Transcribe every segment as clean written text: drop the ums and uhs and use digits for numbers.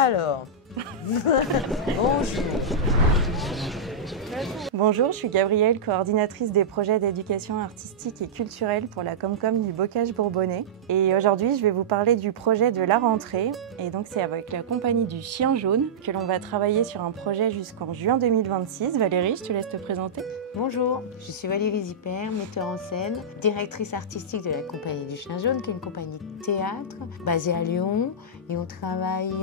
Alors, bonjour. Bonjour, je suis Gabrielle, coordinatrice des projets d'éducation artistique et culturelle pour la Comcom du Bocage Bourbonnais. Et aujourd'hui, je vais vous parler du projet de la rentrée. Et donc, c'est avec la compagnie du Chien Jaune que l'on va travailler sur un projet jusqu'en juin 2026. Valérie, je te laisse te présenter. Bonjour, je suis Valérie Zipper, metteur en scène, directrice artistique de la compagnie du Chien Jaune, qui est une compagnie de théâtre basée à Lyon. Et on travaille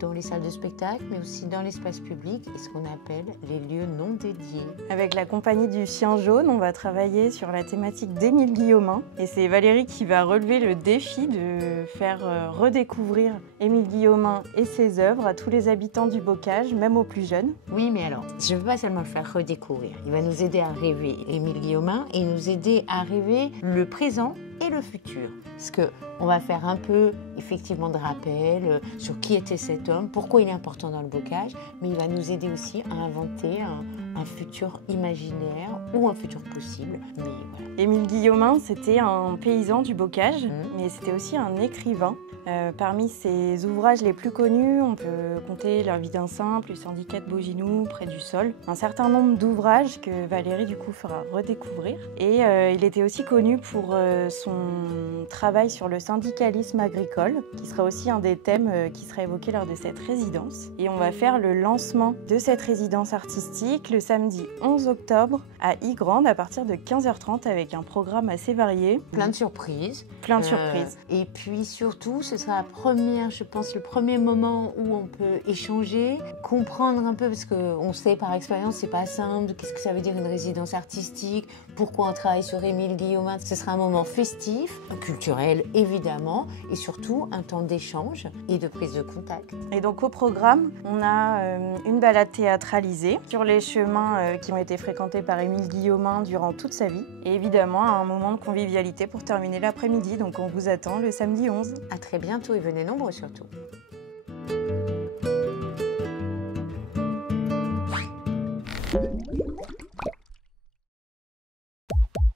dans les salles de spectacle, mais aussi dans l'espace public et ce qu'on appelle les lieux non dédiés. Avec la compagnie du Chien Jaune, on va travailler sur la thématique d'Émile Guillaumin. Et c'est Valérie qui va relever le défi de faire redécouvrir Émile Guillaumin et ses œuvres à tous les habitants du Bocage, même aux plus jeunes. Oui, mais alors, je ne veux pas seulement le faire redécouvrir. Il va nous aider à rêver Émile Guillaumin et nous aider à rêver le présent et le futur. Parce qu'on va faire un peu, effectivement, de rappel sur qui était cet homme, pourquoi il est important dans le Bocage, mais il va nous aider aussi à inventer un futur imaginaire ou un futur possible. Mais voilà. Émile Guillaumin, c'était un paysan du Bocage, mais c'était aussi un écrivain. Parmi ses ouvrages les plus connus, on peut compter La vie d'un simple, Le syndicat de Beauginoux, Près du sol. Un certain nombre d'ouvrages que Valérie du coup fera redécouvrir. Et il était aussi connu pour son travail sur le syndicalisme agricole, qui sera aussi un des thèmes qui sera évoqué lors de cette résidence. Et on va faire le lancement de cette résidence artistique le samedi 11 octobre à Ygrande à partir de 15h30 avec un programme assez varié. Plein de surprises. Plein de surprises. Et puis surtout, ce sera le premier moment où on peut échanger, comprendre un peu, parce qu'on sait par expérience, c'est pas simple, qu'est-ce que ça veut dire une résidence artistique, pourquoi on travaille sur Émile Guillaumin. Ce sera un moment festif, culturel évidemment, et surtout un temps d'échange et de prise de contact. Et donc au programme, on a une balade théâtralisée sur les chemins qui ont été fréquentés par Émile Guillaumin durant toute sa vie, et évidemment un moment de convivialité pour terminer l'après-midi, donc on vous attend le samedi 11. À très bientôt et venez nombreux surtout.